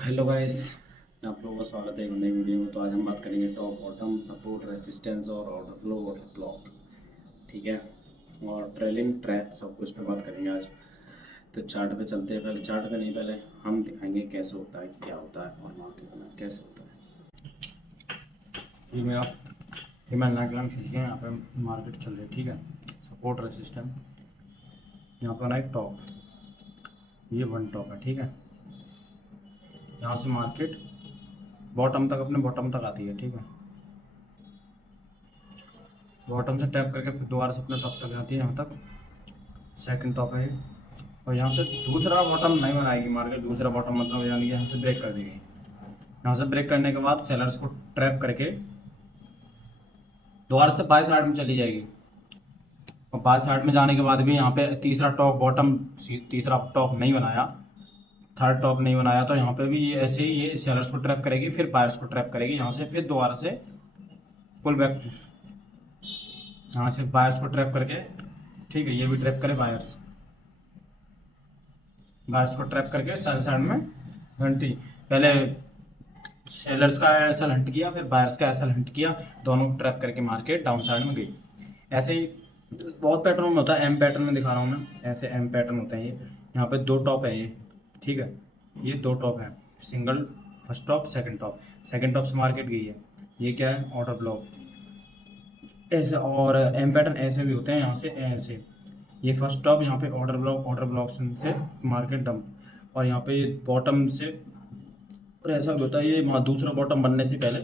Hello guys, आप लोगों का स्वागत है एक नई वीडियो में। तो आज हम बात करेंगे टॉप बॉटम सपोर्ट रेजिस्टेंस और ऑर्डर फ्लो वाटर ब्लॉक, ठीक है। और ट्रेलिंग ट्रैप सब कुछ पे बात करेंगे आज। तो चार्ट पे चलते हैं। पहले चार्ट पे नहीं, पहले हम दिखाएंगे कैसे होता है, क्या होता है और मार्केट में कैसे होता है। ये मैं लाइन खींचिए, यहाँ पे मार्केट चल रही है, ठीक है। सपोर्ट रेजिस्टेंस, यहाँ पर एक टॉप, ये वन टॉप है, ठीक है। यहाँ से मार्केट बॉटम तक, अपने बॉटम तक आती है, ठीक है। बॉटम से टैप करके फिर दोबारा से अपने टॉप तक आती है, यहाँ तक सेकंड टॉप है। और यहाँ से दूसरा बॉटम नहीं बनाएगी मार्केट, दूसरा बॉटम मतलब यानी कि यहाँ से ब्रेक कर देगी। यहाँ से ब्रेक करने के बाद सेलर्स को ट्रैप करके दोबारा से बाय साइड में चली जाएगी। और बाय साइड में जाने के बाद भी यहाँ पे तीसरा टॉप बॉटम, तीसरा टॉप नहीं बनाया, थर्ड टॉप नहीं बनाया, तो यहाँ पे भी ये ऐसे ही ये सेलर्स को ट्रैप करेगी, फिर बायर्स को ट्रैप करेगी। यहाँ से फिर दोबारा से पुल बैक, यहाँ से बायर्स को ट्रैप करके, ठीक है, ये भी ट्रैप करे बायर्स, बायर्स को ट्रैप करके सेल साइड में घंटी, पहले सेलर्स का एसएल हंट किया, फिर बायर्स का एसएल हंट किया, दोनों को ट्रैप करके मार्केट डाउन साइड में गई। ऐसे ही बहुत पैटर्न में होता है। एम पैटर्न में दिखा रहा हूँ मैं, ऐसे एम पैटर्न होता है ये। यहाँ पे दो टॉप है ये, ठीक है, ये दो टॉप है, single first top second top, second top से मार्केट गई है। ये क्या है, ऑर्डर ब्लॉक ऐसे। और एम पैटर्न ऐसे भी होते हैं, यहाँ से ऐसे, ये फर्स्ट टॉप, यहाँ पे ऑर्डर ब्लॉक से मार्केट डंप। और यहाँ पे बॉटम से, और ऐसा भी होता है ये वहाँ दूसरा बॉटम बनने से पहले,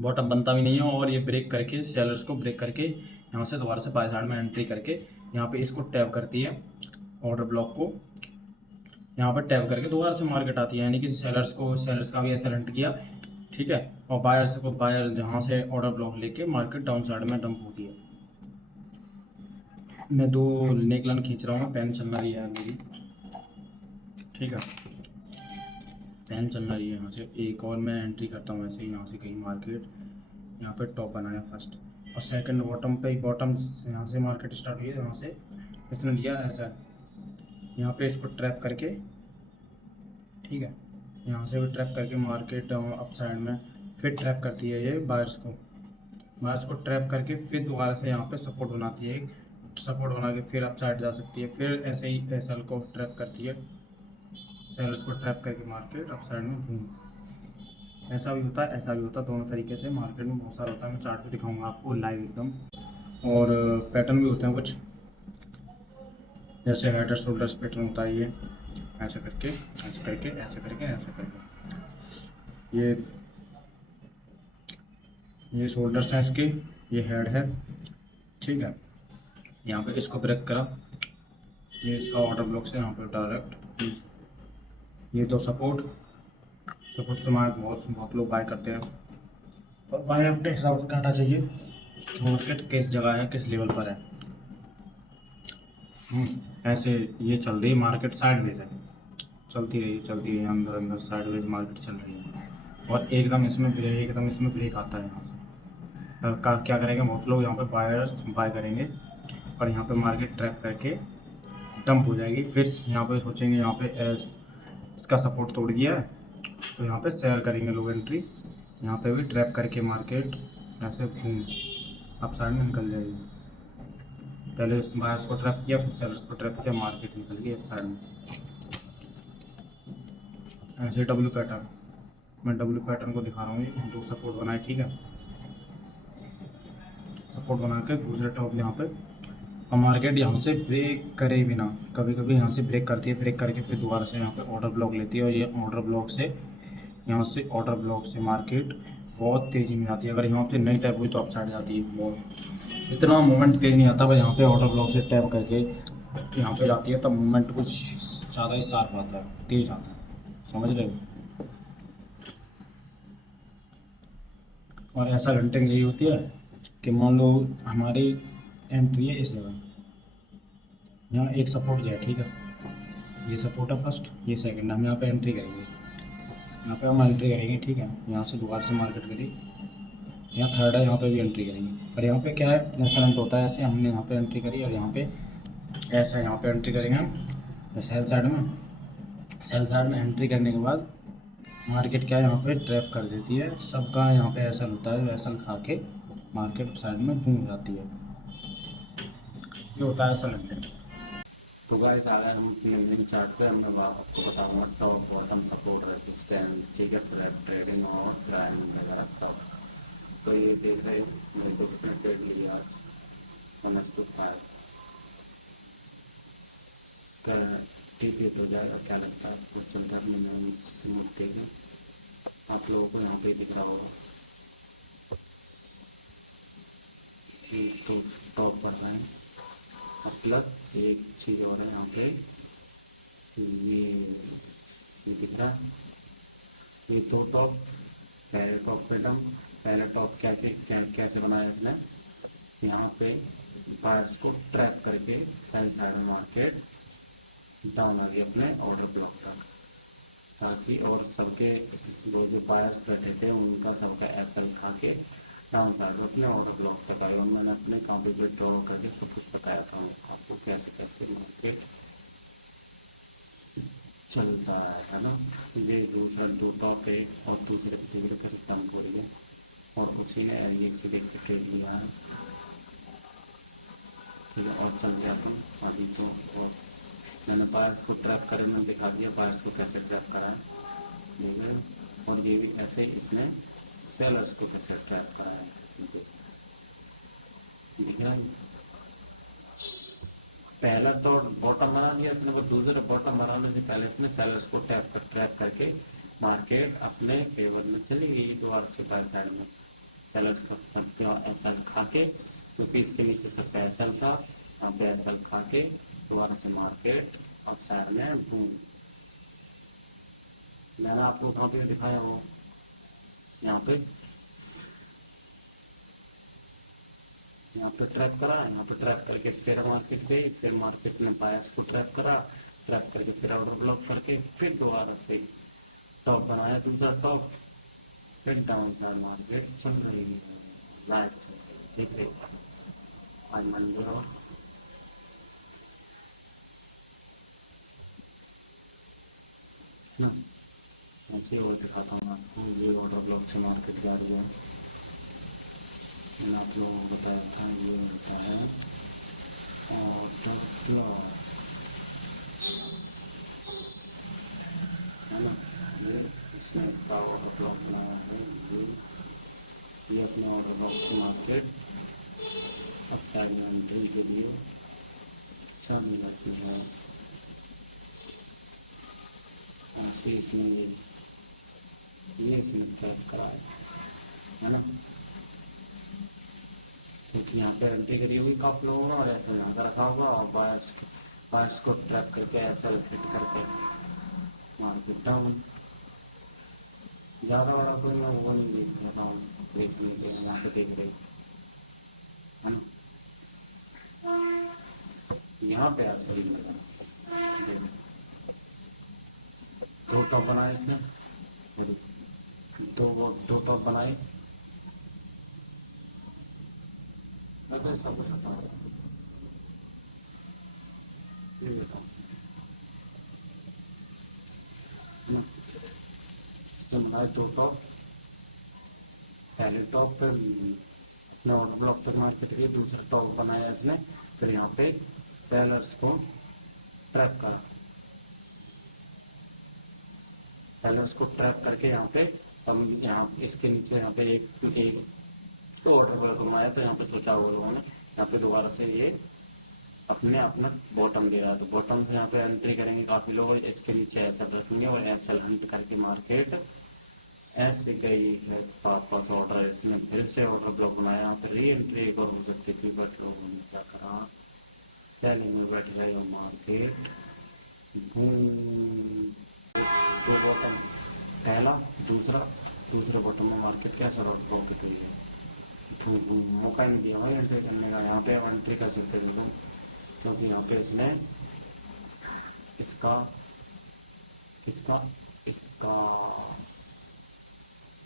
बॉटम बनता भी नहीं है, और ये ब्रेक करके सेलर्स को ब्रेक करके यहाँ से दोबारा से बाय साइड में एंट्री करके यहाँ पे इसको टैप करती है, ऑर्डर ब्लॉक को यहाँ पर टैप करके दोबारा से मार्केट आती है। यानी कि सेलर्स का भी ऐसा हंट किया, ठीक है, और बायर जहाँ से ऑर्डर ब्लॉक लेके मार्केट डाउन साइड में डंप होती है। मैं दो नेक लाइन खींच रहा हूँ, पेन चल रही है मेरी, ठीक है, पेन चल रही है। यहाँ से एक और मैं एंट्री करता हूँ ऐसे ही, यहाँ से कहीं मार्केट यहाँ पे टॉप बनाया फर्स्ट, और सेकंड बॉटम पे, बॉटम यहाँ से मार्केट स्टार्ट हुई है, यहाँ से इसने लिया ऐसा, यहाँ पे इसको ट्रैप करके, ठीक है, यहाँ से भी ट्रैप करके मार्केट अप साइड में फिर ट्रैप करती है ये बायर्स को ट्रैप करके फिर दोबारा से यहाँ पे सपोर्ट बनाती है, सपोर्ट बना के फिर अप साइड जा सकती है, फिर ऐसे ही एसएल को ट्रैप करती है, सेलर्स को ट्रैप करके मार्केट अप साइड में घूम। ऐसा भी होता है, ऐसा भी होता है, दोनों तरीके से मार्केट में बहुत सारा होता है। मैं चार्ट पे दिखाऊंगा आपको लाइव एकदम। और पैटर्न भी होते हैं कुछ, जैसे हेड शोल्डर्स पैटर्न होता है ये, ऐसे करके ऐसे करके ऐसे करके ऐसे करके, ये शोल्डर्स हैं इसके, ये हेड है, ठीक है। यहाँ पे इसको ब्रेक करा, ये इसका ऑर्डर ब्लॉक से यहाँ पे डायरेक्ट, ये तो सपोर्ट से मार्केट बहुत लोग बाय करते हैं। और बाय अपने हिसाब से काटना चाहिए, मार्केट किस जगह है, किस लेवल पर है। ऐसे ये चल रही है मार्केट, साइडवेज है, चलती रही अंदर अंदर साइडवेज मार्केट चल रही है। और एकदम इसमें ब्रेक आता है यहाँ से। क्या करेंगे, बहुत लोग यहाँ पे बायर्स बाय करेंगे, और यहाँ पे मार्केट ट्रैप करके डंप हो जाएगी। फिर यहाँ पे सोचेंगे यहाँ पे इसका सपोर्ट तोड़ दिया है, तो यहाँ पे सेल करेंगे लोग एंट्री, यहाँ पे भी ट्रैप करके मार्केट ऐसे घूम अप साइड में निकल जाएगी। पहले बायर्स को ट्रैप किया, फिर सेलर्स को ट्रैप किया, मार्केट निकल गई अप साइड में। ऐसे डब्ल्यू पैटर्न, मैं डब्ल्यू पैटर्न को दिखा रहा हूँ, ये दो सपोर्ट बनाए, ठीक है, सपोर्ट बना के दूसरे टॉप यहाँ पे, और मार्केट यहाँ से ब्रेक करे बिना, कभी कभी यहाँ से ब्रेक करती है, ब्रेक करके फिर दोबारा से यहाँ पे ऑर्डर ब्लॉक लेती है, और ये ऑर्डर ब्लॉक से, यहाँ से ऑर्डर ब्लॉक से मार्केट बहुत तेज़ी में आती है। अगर यहाँ पे नहीं टैप हुई तो अप साइड जाती है, बहुत इतना मूवमेंट तेज़ नहीं आता, पर यहाँ पे ऑर्डर ब्लॉक से टैप करके यहाँ पे जाती है, तब मूवमेंट कुछ ज़्यादा ही शार्प आता है, तेज आता है, समझ रहे हो। और ऐसा घंटे यही होती है कि मान लो हमारी एंट्री है इस जगह, यहाँ एक सपोर्ट दिया, ठीक है, ये सपोर्ट है फर्स्ट, ये सेकंड, हम यहाँ पे एंट्री करेंगे, यहाँ पे हम एंट्री करेंगे, ठीक है, यहाँ से दोबारा से मार्केट करी, यहाँ थर्ड है, यहाँ पे भी एंट्री करेंगे। और यहाँ पे क्या है, ऐसा एंट होता है, ऐसे हमने यहाँ पे एंट्री करी, और यहाँ पे ऐसा यहाँ पे एंट्री करेंगे हम सेल साइड में। सेल साइड में एंट्री करने के बाद मार्केट क्या है यहाँ पे ट्रैप कर देती है सबका, यहाँ पे ऐसा होता है, वैसल खा के मार्केट साइड में घूम जाती है। ये होता है असल में। तो गाइस अगर हम क्लियरिंग चार्ट पे हमने आपको बताऊंगा टॉप बॉटम सपोर्ट रेजिस्टेंस, ठीक है, ट्रेडिंग और ट्रायल वगैरह सब। तो ये देख रहे मेरे को कितने ट्रेड लिया समझ चुका है, ठीक हो जाएगा। क्या लगता है आपको चलता है मुद्दे के? आप लोगों को यहाँ पे दिख रहा होगा तो टॉप बढ़ रहे हैं। और प्लस एक चीज़ और है यहाँ पे, ये दिख रहा है, ये दो टॉप, पहले टॉप पे डम, पहले टॉप कैसे बनाया इसने, यहाँ पे बायर्स को ट्रैप करके सेल साइड में मार्केट डाउन आ गई अपने ऑर्डर ब्लॉक तक, ताकि और सबके जो बायर्स बैठे थे उनका सबका एफएल खा के डाउन साइड में अपने ऑर्डर ब्लॉक तक आए। और मैंने अपने काफी पे ड्रॉ करके सब कुछ बताया था आपको कैसे कैसे मार्केट चलता है ना। ये दूसरा दो टॉप है और दूसरे तीसरे फिर कम हो रही है और उसी ने ये देख के ट्रेड लिया है, ठीक है। और चल गया तुम अभी तो, और मैंने बायर्स को ट्रैप करने में दिखा दिया बायर्स को कैसे ट्रैप करा है, ठीक है। और ये भी ऐसे इसने सेलर्स को कैसे ट्रैप करा है, दिख रहा है। पहला तो बॉटम बना दिया इसने, को दूसरे बॉटम बनाने से पहले इसने सेलर्स को ट्रैप करके मार्केट अपने फेवर में चली गई दोबारा से बाहर साइड में, सेलर्स का ऐसा खा के, क्योंकि इसके नीचे से पैसल था, अब पैसल खा के दोबारा से मार्केट और साइड में बूम। मैंने आपको कहाँ पे दिखाया वो, यहाँ पे ट्रैप करा, यहाँ पे ट्रैप करके फिर मार्केट गई, फिर मार्केट ने बायर्स को ट्रैप करा, ट्रैप करके फिर ऑर्डर ब्लॉक करके फिर दोबारा से टॉप बनाया, दूसरा टॉप, फिर डाउन साइड मार्केट चल रही है। राइट, ठीक है। आज मंदिर हो ना, ऐसे और दिखाता हूँ आपको। ये ऑर्डर ब्लॉक से मार्केट जा रही है, मैंने आप लोगों को बताया था ये होता है ऑर्डर ब्लॉक, है ना। ये इसने इसका ऑर्डर ब्लॉक बनाया है, ये अपने ऑर्डर ब्लॉक से मार्केट अब साइड में एंट्री के लिए 6 मिनट में है। फिर इसने ये इसने ट्रैप करा है ना। क्योंकि यहाँ पे एंट्री के लिए भी काफी लोगों ने, और ऐसा यहाँ का रखा होगा और बायर्स को ट्रैप करके ऐसा फिट करके मार्केट डाउन। ज़्यादा बड़ा कोई मैं वो नहीं देख रहा हूँ, देख लीजिए यहाँ पे देख रही है ना। यहाँ पे आप सही लगा दो टॉप बनाए इसने, दो टॉप बनाए, बनाए दो टॉप, पहले टॉप पे अपने ऑर्डर ब्लॉक तक मार्केट के, दूसरा टॉप बनाया इसने, फिर यहाँ पे सेलर्स को ट्रैप करा, सेलर्स को ट्रैप करके यहाँ पे हम यहाँ इसके नीचे यहाँ पे एक तो ऑर्डर ब्लॉक बनाया, तो यहाँ पे सोचा हुआ लोगों ने यहाँ पे दोबारा से ये अपने अपना बॉटम गिरा, तो बॉटम से यहाँ पे एंट्री करेंगे काफी लोग, इसके नीचे ऐसा रखेंगे और ऐसा हंट करके मार्केट ऐसे गई है। पास ऑर्डर इसने फिर से ऑर्डर ब्लॉक बनाया, यहाँ पे री एंट्री एक और हो सकती थी, बट लोगों क्या करा, सेलिंग में बैठ गए मार्केट दो बॉटम, पहला दूसरा बॉटम में मार्केट क्या सर प्रॉफिट हुई है, तो मौका नहीं दिया भाई एंट्री करने का। यहाँ पे एंट्री कर सकते थे लोग, क्योंकि यहाँ पे इसने इसका इसका इसका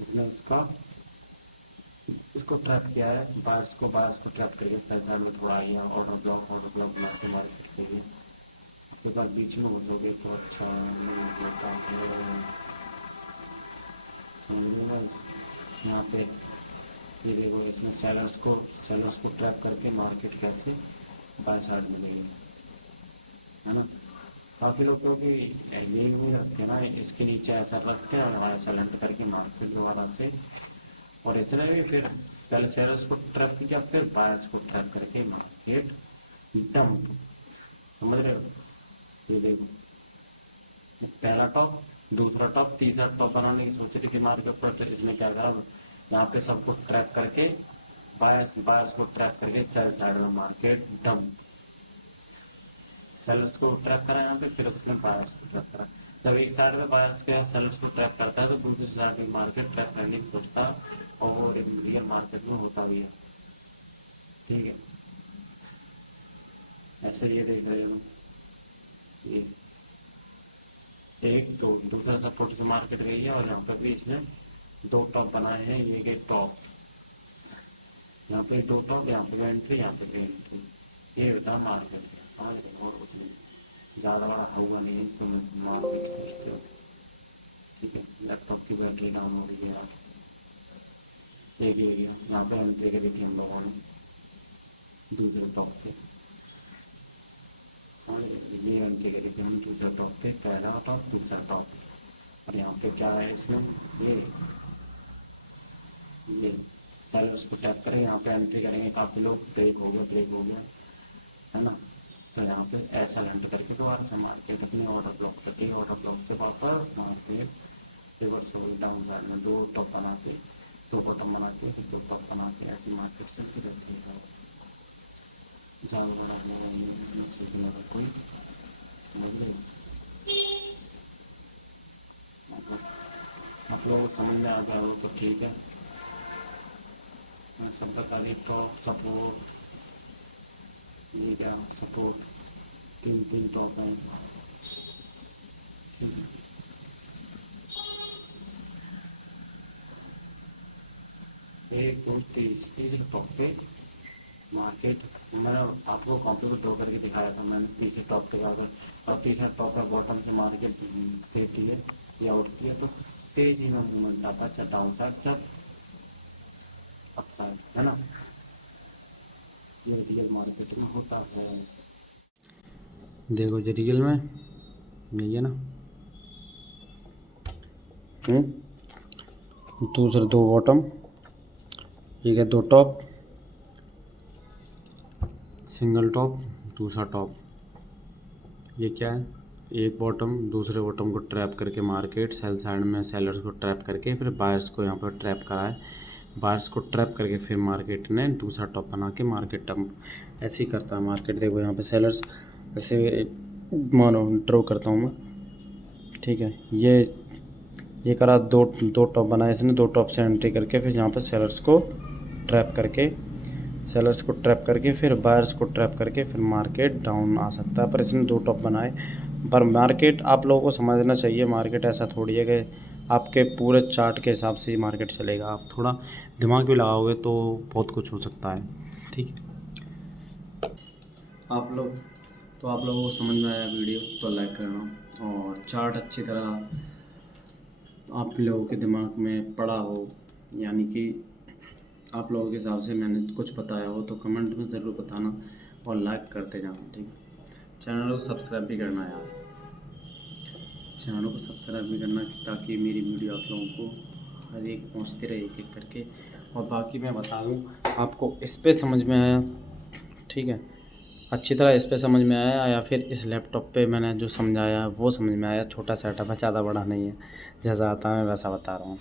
इसने इसको ट्रैप किया है, बायर्स को ट्रैप करके पैसा में थोड़ा आई है, ऑर्डर ब्लॉक बना के मार्केट के लिए आपके पास बीच में हो जाओगे तो अच्छा लगता है। यहाँ पे ये देखो, इसमें सेलर्स को ट्रैक करके मार्केट कैसे बाय साइड मिलेगी, है ना। काफ़ी लोग तो कि ये भी रखते हैं ना, इसके नीचे ऐसा रख के और वहाँ सेलेक्ट करके मार्केट दोबारा से, और इतना भी फिर पहले सेलर्स को ट्रैप किया फिर बायर्स को ट्रैप करके मार्केट एकदम, समझ रहे हो। ये देखो, पहला टॉप, दूसरा टॉप, तीसरा टॉप बनाने की सोच रही थी मार्केट पर, तो इसने क्या करा, यहाँ पे सबको ट्रैप करके बायर्स को ट्रैप करके चल जाएगा मार्केट डम। सेलर्स को ट्रैप करा यहाँ पे, फिर उसने बायर्स को ट्रैप करा। जब एक साइड में बायर्स के सेलर्स को ट्रैप करता है तो दूसरी साइड में मार्केट ट्रैप करने की सोचता है, और रियल मार्केट में होता भी है। ठीक है, ऐसे ये देख रहे हो, ये एक दो दूसरा सपोर्ट से मार्केट गई है, और यहाँ पर भी इसने दो टॉप बनाए हैं, ये के टॉप, यहाँ पे दो टॉप, यहाँ पे एंट्री, यहाँ पे एंट्री, ये बता मार्केट और कुछ नहीं, ज़्यादा बड़ा होगा नहीं तो मार्केट पूछते हो। ठीक है, लैपटॉप की बैटरी डाउन हो रही है यार, एक एरिया यहाँ पे एंट्री करी थी हम लोगों ने दूसरे टॉप पे, ये एंट्री करी थी हम दूसरे टॉप पे, पहला टॉप दूसरा टॉप, और यहाँ पे क्या है इसमें, ये पहले उसको टैप करें, यहाँ पे एंट्री करेंगे, काफ़ी लोग ब्रेक हो गया, है ना। तो यहाँ पे ऐसा एंटर करके दोबारा से मार्केट अपने ऑर्डर ब्लॉक करके, ऑर्डर ब्लॉक से वापस मार्केट रिवर्स हो गई डाउन साइड में, दो टॉप बना के, दो बॉटम बना के, फिर दो टॉप बना के ऐसी मार्केट से फिर ज़्यादा बनाना कोई समझ लो, आप लोग समझ में आ गया हो तो ठीक है। सब बता दी टॉप सपोर्ट, ये क्या सपोर्ट, तीन टॉप हैं, एक दो तीन टॉप पे मार्केट, मैंने आपको कॉपी को ड्रॉ करके दिखाया था, मैंने पीछे टॉप पे जाकर, और तीसरा टॉप पर बॉटम से मार्केट देती है या आउट किया तो तेजी में मूवमेंट आता है डाउन साइड अपना, है ना। ये रियल मार्केट में होता है। देखो जो रियल में यही है ना, दूसरे दो बॉटम, एक है दो टॉप, सिंगल टॉप, दूसरा टॉप, ये क्या है, एक बॉटम दूसरे बॉटम को ट्रैप करके मार्केट सेल साइड में सेलर्स को ट्रैप करके फिर बायर्स को यहाँ पर ट्रैप करा है, बायर्स को ट्रैप करके फिर मार्केट ने दूसरा टॉप बना के मार्केट डंप, ऐसे ही करता है मार्केट। देखो यहाँ पे सेलर्स ऐसे मानो ड्रॉ करता हूँ मैं, ठीक है, ये करा, दो टॉप बनाए इसने, दो टॉप से एंट्री करके फिर यहाँ पर सेलर्स को ट्रैप करके फिर बायर्स को ट्रैप करके फिर मार्केट डाउन आ सकता है, पर इसने दो टॉप बनाए। पर मार्केट आप लोगों को समझना चाहिए, मार्केट ऐसा थोड़ी है कि आपके पूरे चार्ट के हिसाब से ही मार्केट चलेगा, आप थोड़ा दिमाग भी लगाओगे तो बहुत कुछ हो सकता है। ठीक है, आप लोगों को समझ में आया वीडियो तो लाइक करना, और चार्ट अच्छी तरह आप लोगों के दिमाग में पड़ा हो, यानी कि आप लोगों के हिसाब से मैंने कुछ बताया हो तो कमेंट में ज़रूर बताना, और लाइक करते जाना। ठीक है, चैनल को सब्सक्राइब भी करना यार, चैनल को सब्सक्राइब भी करना, ताकि मेरी वीडियो आप लोगों को हर एक पहुँचती रहे एक एक करके। और बाकी मैं बता दूँ आपको, इस पर समझ में आया, ठीक है, अच्छी तरह इस पर समझ में आया, या फिर इस लैपटॉप पे मैंने जो समझाया वो समझ में आया, छोटा सेटअप है, ज़्यादा बड़ा नहीं है, जैसा आता है मैं वैसा बता रहा हूँ।